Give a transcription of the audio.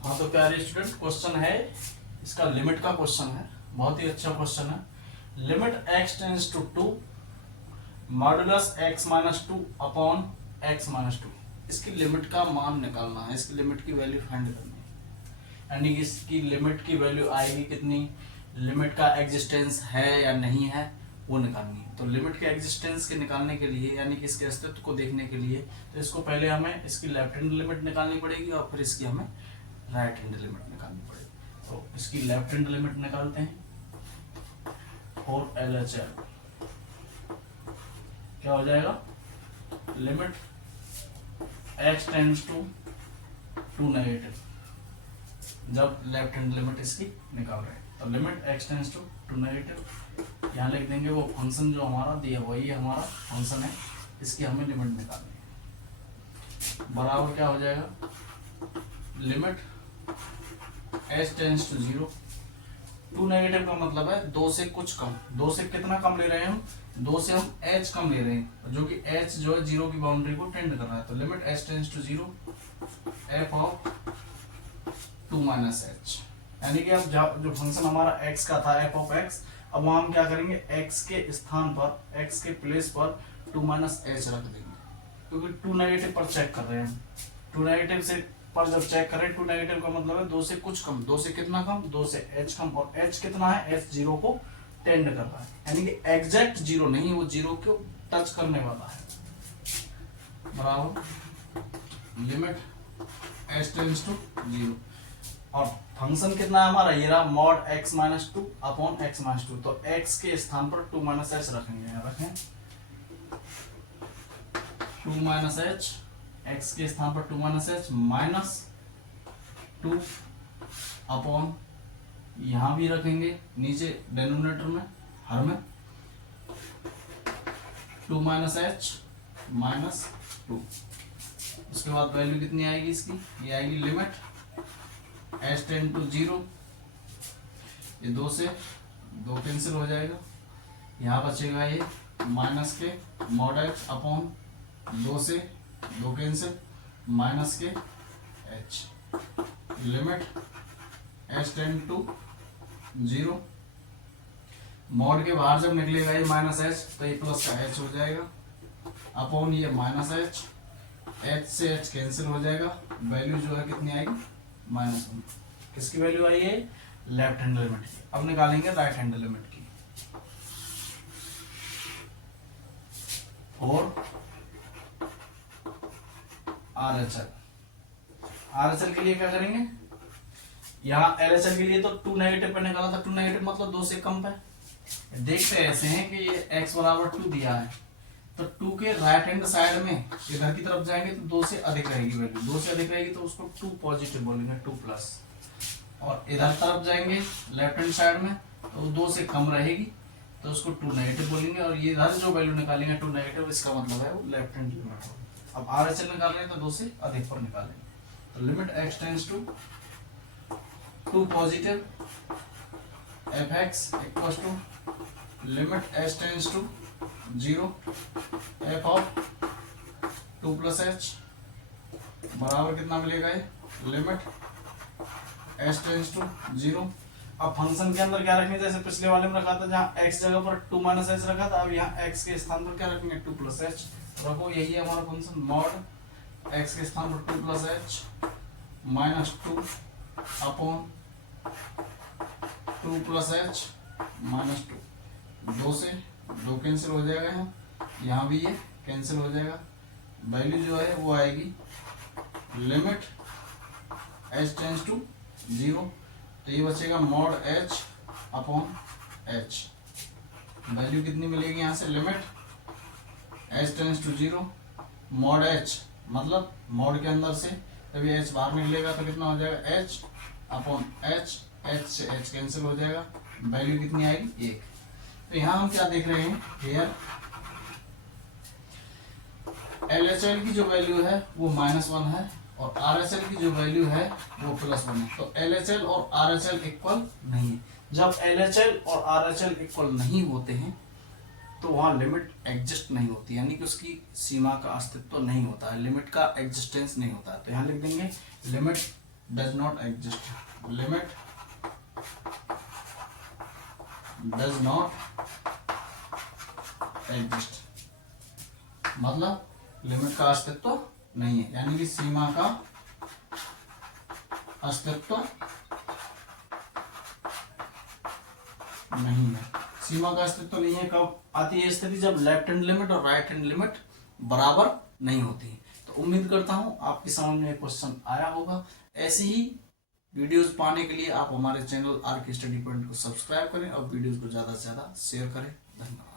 हाँ तो प्यारे स्टूडेंट, क्वेश्चन है इसका लिमिट का क्वेश्चन है, बहुत ही अच्छा क्वेश्चन है। Limit x tends to 2 modulus x minus 2 upon x minus 2। इसकी लिमिट का मान निकालना है, इसकी लिमिट की वैल्यू फाइंड करनी है। यानी कि इसकी लिमिट की वैल्यू आएगी कितनी, लिमिट का एग्जिस्टेंस है या नहीं है वो निकालनी है। तो लिमिट के एग्जिस्टेंस के निकालने के लिए, यानी कि इसके अस्तित्व को देखने के लिए, तो इसको पहले हमें इसकी लेफ्ट हैंड लिमिट निकालनी पड़ेगी और फिर इसकी हमें राइट हैंड लिमिट निकालनी पड़ेगी। तो इसकी लेफ्ट हैंड लिमिट निकालते हैं। 4LHL क्या हो जाएगा, limit x tends to 2 negative, जब लेफ्ट हैंड लिमिट इसकी निकाल रहे हैं। तो limit x tends to 2 negative, यहाँ लिख देंगे वो फंक्शन जो हमारा दिया वही हमारा फंक्शन है, इसकी हमें लिमिट निकालनी है। बराबर क्या हो जाएगा, limit h tends to 0, 2 negative का मतलब है 2 से कुछ कम। 2 से कितना कम ले रहे हैं हम, 2 से हम h कम ले रहे हैं, जो कि h जो है 0 की बाउंड्री को टेंड कर रहा है। तो limit h tends to 0 f of 2 minus h, यानी कि अब जो फंक्शन हमारा x का था f ऑफ x, अब वहां हम क्या करेंगे, x के स्थान पर, x के प्लेस पर 2 माइनस h रख देंगे, क्योंकि 2 नेगेटिव पर चेक कर रहे हैं। 2 नेगेटिव से पर जब चेक करें, 2 नेगेटिव का मतलब है 2 से कुछ कम। 2 से कितना कम, 2 से h कम, और h कितना है, h 0 को टेंड कर रहा है, यानी कि एग्जैक्ट 0 नहीं, वो 0 को टच करने वाला है। बराबर लिमिट h टेंड्स टू 0, और फंक्शन कितना है हमारा, ये रहा mod x minus 2 upon x minus 2। तो x के स्थान पर 2 माइनस h रखेंगे, यहाँ रखें 2 माइनस h, x के स्थान पर 2 माइनस h माइनस 2 अपॉन, यहां भी रखेंगे नीचे डिनोमिनेटर में, हर में 2 माइनस h माइनस 2। उसके बाद वैल्यू कितनी आएगी इसकी, ये आएगी लिमिट h टेंड टू 0, ये 2 से 2 कैंसिल हो जाएगा, यहाँ बचेगा ये माइनस के मॉड h अपॉन 2 से 2 कैंसिल माइनस के h, limit h tend to 0, mod के बाहर जब निकलेगा ये माइनस h, तो ये प्लस का h हो जाएगा, अपॉन ये माइनस h, h से h कैंसिल हो जाएगा, वैल्यू जो है कितनी आएगी, -1। किसकी वैल्यू आई है, लेफ्ट हैंड लिमिट की। अब निकालेंगे राइट हैंड लिमिट की। और RHL के लिए क्या करेंगे, यहाँ LHL के लिए तो 2 नेगेटिव पे निकाला था, 2 नेगेटिव मतलब 2 से कम पे। देखते ऐसे हैं कि ये x बराबर 2 दिया है, तो 2 के राइट हैंड साइड में इधर की तरफ जाएंगे तो 2 से अधिक रहेगी वैल्यू, 2 से अधिक रहेगी तो उसको 2 पॉजिटिव बोलेंगे, 2 प्लस। और इधर तरफ जाएंगे लेफ्ट हैंड साइड में तो 2 से कम रहेगी तो उसको 2 नेगेटिव बोलेंगे, और ये इधर जो वैल्यू निकालेंगे 2 नेगेटिव, इसका मतलब है वो लेफ्ट हैंड लिमिट होगी। अब RHL निकाल रहे हैं तो 2 से अधिक पर निकालेंगे। तो limit x tends to 2 positive fx equals to limit h tends to 0 f of 2 plus h, बराबर कितना मिलेगा, ये लिमिट h टेंड्स टू 0। अब फंक्शन के अंदर क्या रखेंगे, जैसे पिछले वाले में रखा था जहाँ x जगह पर 2 माइनस h रखा था, अब यहाँ x के स्थान पर क्या रखेंगे, 2 प्लस h रखो। यही है हमारा फंक्शन, मॉड x के स्थान पर 2 plus h minus 2 upon 2 plus h minus 2, 2 से 2 कैंसिल हो जाएगा, यहाँ भी ये कैंसिल हो जाएगा, वैल्यू जो है वो आएगी लिमिट h टेंड्स टू 0, तो ये बचेगा mod h upon h, value कितनी मिलेगी यहाँ से, limit h tends to 0 mod h, मतलब मॉड के अंदर से जब ये h बाहर निकलेगा तो कितना हो जाएगा, h अपॉन h, h से h कैंसिल हो जाएगा, वैल्यू कितनी आएगी, 1। तो यहाँ हम क्या देख रहे हैं, हेयर LHL की जो वैल्यू है वो -1 है, और RHL की जो वैल्यू है वो +1 है। तो LHL और RHL इक्वल नहीं है। जब LHL और RHL इक्वल नहीं होते हैं तो वहाँ लिमिट एग्जिस्ट नहीं होती, यानी कि उसकी सीमा का अस्तित्व नहीं होता है, लिमिट का एग्जिस्टेंस नहीं होता है। तो यहाँ लिख देंगे limit does not exist, limit does not exist, मतलब लिमिट का अस्तित्व नहीं है, यानी कि सीमा का अस्तित्व नहीं है। सीमा का अस्तित्व नहीं है कब आती है स्थिति, जब लेफ्ट हैंड लिमिट और राइट हैंड लिमिट बराबर नहीं होती। तो उम्मीद करता हूं आपकी समझ में क्वेश्चन आया होगा। ऐसे ही वीडियोस पाने के लिए आप हमारे चैनल आर के स्टडी पॉइंट को सब्सक्राइब करें और वीडियोस को ज़्यादा से ज़्यादा शेयर करें। धन्यवाद।